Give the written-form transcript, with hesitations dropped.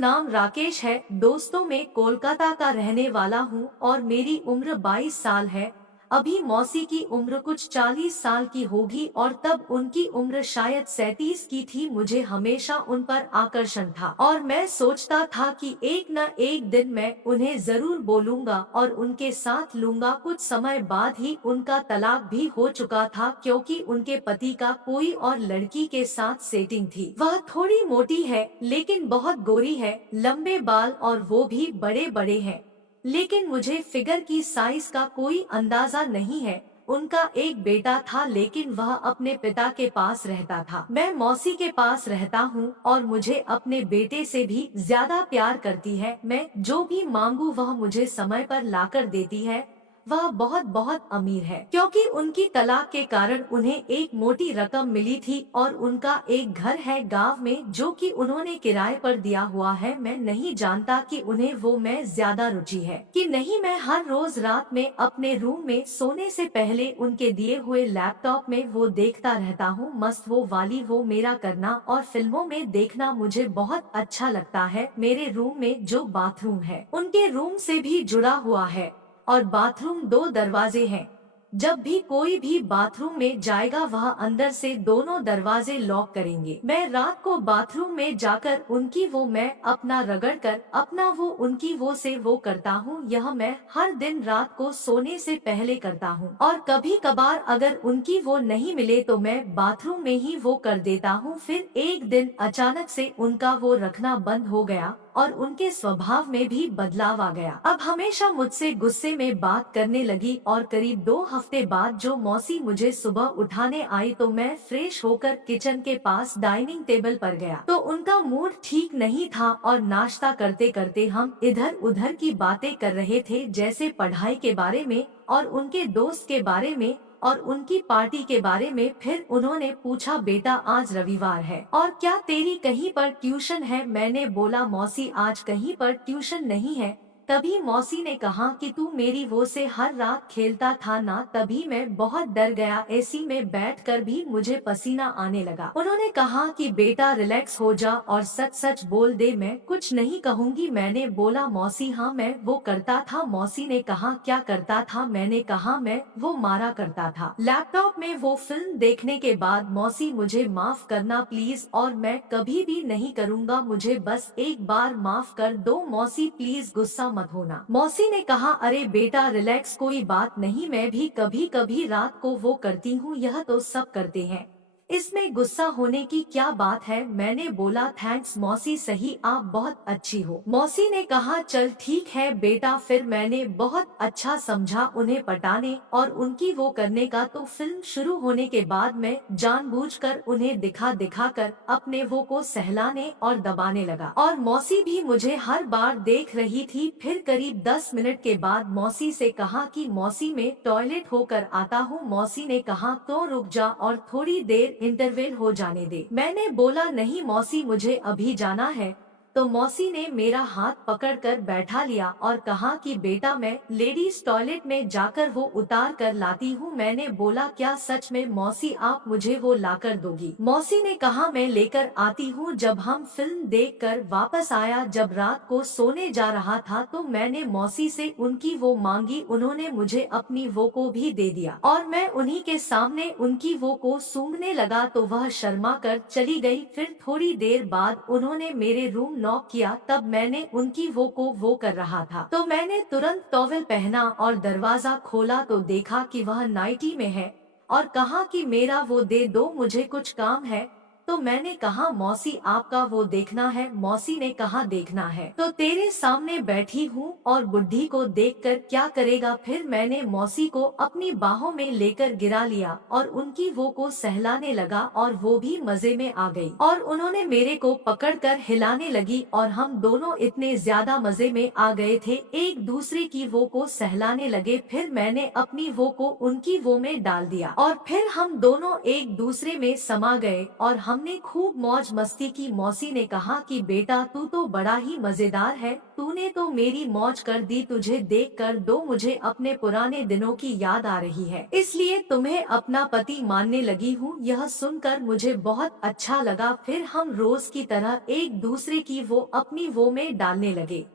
नाम राकेश है। दोस्तों में कोलकाता का रहने वाला हूँ और मेरी उम्र 22 साल है। अभी मौसी की उम्र कुछ 40 साल की होगी और तब उनकी उम्र शायद 37 की थी। मुझे हमेशा उन पर आकर्षण था और मैं सोचता था कि एक न एक दिन मैं उन्हें जरूर बोलूंगा और उनके साथ लूंगा। कुछ समय बाद ही उनका तलाक भी हो चुका था क्योंकि उनके पति का कोई और लड़की के साथ सेटिंग थी। वह थोड़ी मोटी है लेकिन बहुत गोरी है, लंबे बाल और वो भी बड़े बड़े हैं। लेकिन मुझे फिगर की साइज का कोई अंदाजा नहीं है। उनका एक बेटा था लेकिन वह अपने पिता के पास रहता था। मैं मौसी के पास रहता हूँ और मुझे अपने बेटे से भी ज्यादा प्यार करती है। मैं जो भी मांगू वह मुझे समय पर लाकर देती है। वह बहुत बहुत अमीर है क्योंकि उनकी तलाक के कारण उन्हें एक मोटी रकम मिली थी और उनका एक घर है गांव में जो कि उन्होंने किराए पर दिया हुआ है। मैं नहीं जानता कि उन्हें वो में ज्यादा रुचि है कि नहीं। मैं हर रोज रात में अपने रूम में सोने से पहले उनके दिए हुए लैपटॉप में वो देखता रहता हूँ। मस्त वो वाली वो मेरा करना और फिल्मों में देखना मुझे बहुत अच्छा लगता है। मेरे रूम में जो बाथरूम है उनके रूम से भी जुड़ा हुआ है और बाथरूम 2 दरवाजे हैं। जब भी कोई भी बाथरूम में जाएगा वह अंदर से दोनों दरवाजे लॉक करेंगे। मैं रात को बाथरूम में जाकर उनकी वो मैं अपना रगड़ कर अपना वो उनकी वो से वो करता हूँ। यह मैं हर दिन रात को सोने से पहले करता हूँ और कभी कभार अगर उनकी वो नहीं मिले तो मैं बाथरूम में ही वो कर देता हूँ। फिर एक दिन अचानक से उनका वो रखना बंद हो गया और उनके स्वभाव में भी बदलाव आ गया। अब हमेशा मुझसे गुस्से में बात करने लगी और करीब 2 हफ्ते बाद जो मौसी मुझे सुबह उठाने आई तो मैं फ्रेश होकर किचन के पास डाइनिंग टेबल पर गया तो उनका मूड ठीक नहीं था और नाश्ता करते करते हम इधर उधर की बातें कर रहे थे, जैसे पढ़ाई के बारे में और उनके दोस्त के बारे में और उनकी पार्टी के बारे में। फिर उन्होंने पूछा, बेटा आज रविवार है और क्या तेरी कहीं पर ट्यूशन है? मैंने बोला, मौसी आज कहीं पर ट्यूशन नहीं है। तभी मौसी ने कहा कि तू मेरी वो से हर रात खेलता था ना। तभी मैं बहुत डर गया। एसी में बैठकर भी मुझे पसीना आने लगा। उन्होंने कहा कि बेटा रिलैक्स हो जा और सच सच बोल दे, मैं कुछ नहीं कहूँगी। मैंने बोला, मौसी हाँ मैं वो करता था। मौसी ने कहा, क्या करता था? मैंने कहा, मैं वो मारा करता था लैपटॉप में वो फिल्म देखने के बाद। मौसी मुझे माफ करना प्लीज और मैं कभी भी नहीं करूँगा। मुझे बस एक बार माफ कर दो मौसी, प्लीज गुस्सा मत होना। मौसी ने कहा, अरे बेटा रिलैक्स, कोई बात नहीं, मैं भी कभी कभी रात को वो करती हूँ, यह तो सब करते हैं, इसमें गुस्सा होने की क्या बात है? मैंने बोला, थैंक्स मौसी, सही आप बहुत अच्छी हो। मौसी ने कहा, चल ठीक है बेटा। फिर मैंने बहुत अच्छा समझा उन्हें पटाने और उनकी वो करने का। तो फिल्म शुरू होने के बाद मैं जानबूझकर उन्हें दिखा दिखा कर अपने वो को सहलाने और दबाने लगा और मौसी भी मुझे हर बार देख रही थी। फिर करीब 10 मिनट के बाद मौसी से कहा कि मौसी मैं टॉयलेट होकर आता हूँ। मौसी ने कहा, तो रुक जा और थोड़ी देर इंटरवेल हो जाने दे। मैंने बोला, नहीं मौसी मुझे अभी जाना है। तो मौसी ने मेरा हाथ पकड़कर बैठा लिया और कहा कि बेटा मैं लेडीज टॉयलेट में जाकर वो उतार कर लाती हूँ। मैंने बोला, क्या सच में मौसी आप मुझे वो लाकर दोगी? मौसी ने कहा, मैं लेकर आती हूँ। जब हम फिल्म देखकर वापस आया, जब रात को सोने जा रहा था तो मैंने मौसी से उनकी वो मांगी। उन्होंने मुझे अपनी वो को भी दे दिया और मैं उन्हीं के सामने उनकी वो को सूंघने लगा तो वह शर्मा कर चली गई। फिर थोड़ी देर बाद उन्होंने मेरे रूम नॉक किया, तब मैंने उनकी वो को वो कर रहा था तो मैंने तुरंत टॉवेल पहना और दरवाजा खोला तो देखा कि वह नाइटी में है और कहा कि मेरा वो दे दो, मुझे कुछ काम है। तो मैंने कहा, मौसी आपका वो देखना है? मौसी ने कहा, देखना है तो तेरे सामने बैठी हूँ और बुढ़ी को देखकर क्या करेगा? फिर मैंने मौसी को अपनी बाहों में लेकर गिरा लिया और उनकी वो को सहलाने लगा और वो भी मजे में आ गई और उन्होंने मेरे को पकड़कर हिलाने लगी और हम दोनों इतने ज्यादा मजे में आ गए थे, एक दूसरे की वो को सहलाने लगे। फिर मैंने अपनी वो को उनकी वो में डाल दिया और फिर हम दोनों एक दूसरे में समा गए और हम हमने खूब मौज मस्ती की। मौसी ने कहा कि बेटा तू तो बड़ा ही मजेदार है, तूने तो मेरी मौज कर दी। तुझे देखकर दो मुझे अपने पुराने दिनों की याद आ रही है, इसलिए तुम्हें अपना पति मानने लगी हूँ। यह सुनकर मुझे बहुत अच्छा लगा। फिर हम रोज की तरह एक दूसरे की वो अपनी वो में डालने लगे।